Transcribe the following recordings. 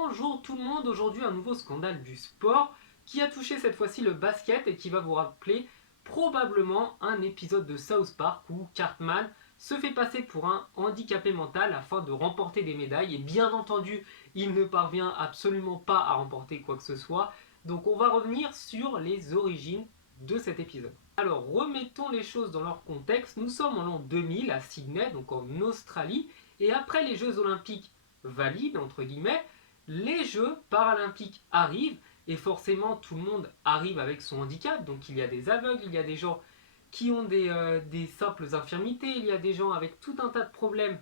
Bonjour tout le monde, aujourd'hui un nouveau scandale du sport qui a touché cette fois-ci le basket et qui va vous rappeler probablement un épisode de South Park où Cartman se fait passer pour un handicapé mental afin de remporter des médailles et bien entendu il ne parvient absolument pas à remporter quoi que ce soit. Donc on va revenir sur les origines de cet épisode. Alors remettons les choses dans leur contexte, nous sommes en l'an 2000 à Sydney, donc en Australie, et après les Jeux Olympiques valides, entre guillemets, les Jeux Paralympiques arrivent et forcément tout le monde arrive avec son handicap. Donc il y a des aveugles, il y a des gens qui ont des simples infirmités, il y a des gens avec tout un tas de problèmes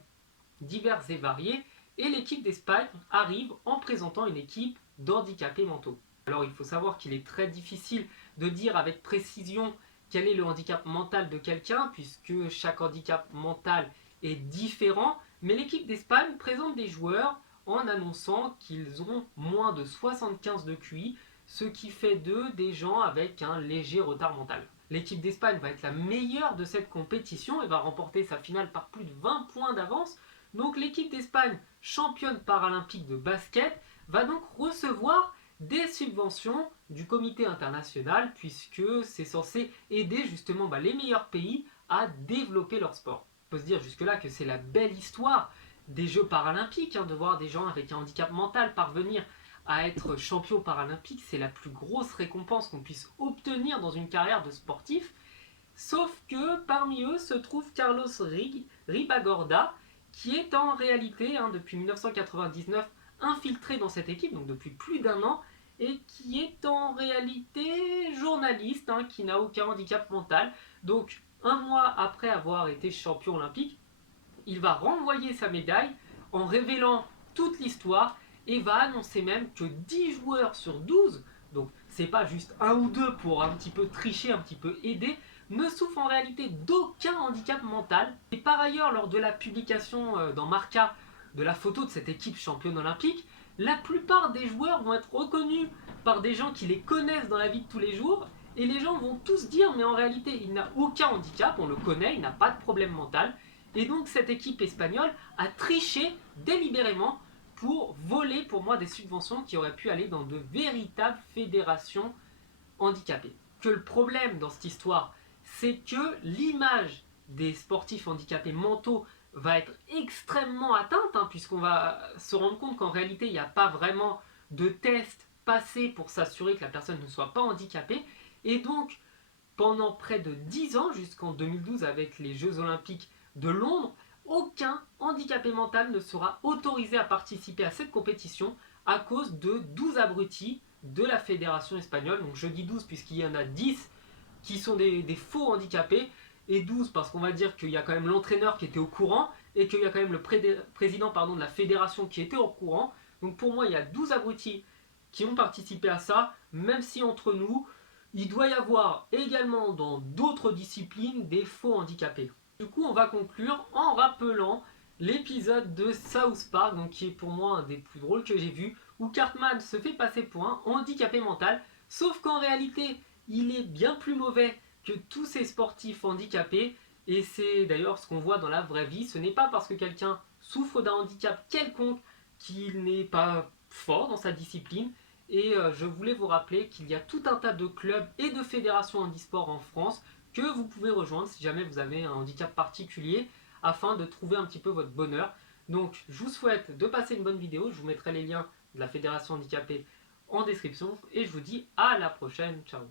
divers et variés. Et l'équipe d'Espagne arrive en présentant une équipe d'handicapés mentaux. Alors il faut savoir qu'il est très difficile de dire avec précision quel est le handicap mental de quelqu'un puisque chaque handicap mental est différent. Mais l'équipe d'Espagne présente des joueurs en annonçant qu'ils ont moins de 75 de QI, ce qui fait d'eux des gens avec un léger retard mental. L'équipe d'Espagne va être la meilleure de cette compétition et va remporter sa finale par plus de 20 points d'avance. Donc l'équipe d'Espagne, championne paralympique de basket, va donc recevoir des subventions du comité international puisque c'est censé aider justement les meilleurs pays à développer leur sport. Il faut se dire jusque-là que c'est la belle histoire des Jeux paralympiques, de voir des gens avec un handicap mental parvenir à être champion paralympique, c'est la plus grosse récompense qu'on puisse obtenir dans une carrière de sportif. Sauf que parmi eux se trouve Carlos Ribagorda, qui est en réalité, depuis 1999, infiltré dans cette équipe, donc depuis plus d'un an, et qui est en réalité journaliste, qui n'a aucun handicap mental. Donc, un mois après avoir été champion olympique, il va renvoyer sa médaille en révélant toute l'histoire et va annoncer même que 10 joueurs sur 12, donc c'est pas juste un ou deux pour un petit peu tricher, un petit peu aider, ne souffrent en réalité d'aucun handicap mental. Et par ailleurs, lors de la publication dans Marca de la photo de cette équipe championne olympique, la plupart des joueurs vont être reconnus par des gens qui les connaissent dans la vie de tous les jours, et les gens vont tous dire mais en réalité il n'a aucun handicap, on le connaît, il n'a pas de problème mental. Et donc cette équipe espagnole a triché délibérément pour voler pour moi des subventions qui auraient pu aller dans de véritables fédérations handicapées. Que le problème dans cette histoire, c'est que l'image des sportifs handicapés mentaux va être extrêmement atteinte, puisqu'on va se rendre compte qu'en réalité, il n'y a pas vraiment de test passé pour s'assurer que la personne ne soit pas handicapée. Et donc, pendant près de 10 ans, jusqu'en 2012 avec les Jeux Olympiques de Londres, aucun handicapé mental ne sera autorisé à participer à cette compétition à cause de 12 abrutis de la fédération espagnole. Donc je dis 12 puisqu'il y en a 10 qui sont des faux handicapés et 12 parce qu'on va dire qu'il y a quand même l'entraîneur qui était au courant et qu'il y a quand même le président de la fédération qui était au courant. Donc pour moi, il y a 12 abrutis qui ont participé à ça, même si entre nous, il doit y avoir également dans d'autres disciplines des faux handicapés. Du coup, on va conclure en rappelant l'épisode de South Park, donc qui est pour moi un des plus drôles que j'ai vu, où Cartman se fait passer pour un handicapé mental, sauf qu'en réalité, il est bien plus mauvais que tous ces sportifs handicapés, et c'est d'ailleurs ce qu'on voit dans la vraie vie. Ce n'est pas parce que quelqu'un souffre d'un handicap quelconque qu'il n'est pas fort dans sa discipline. Et je voulais vous rappeler qu'il y a tout un tas de clubs et de fédérations handisport en France que vous pouvez rejoindre si jamais vous avez un handicap particulier afin de trouver un petit peu votre bonheur. Donc je vous souhaite de passer une bonne vidéo, je vous mettrai les liens de la fédération handicapée en description et je vous dis à la prochaine, ciao.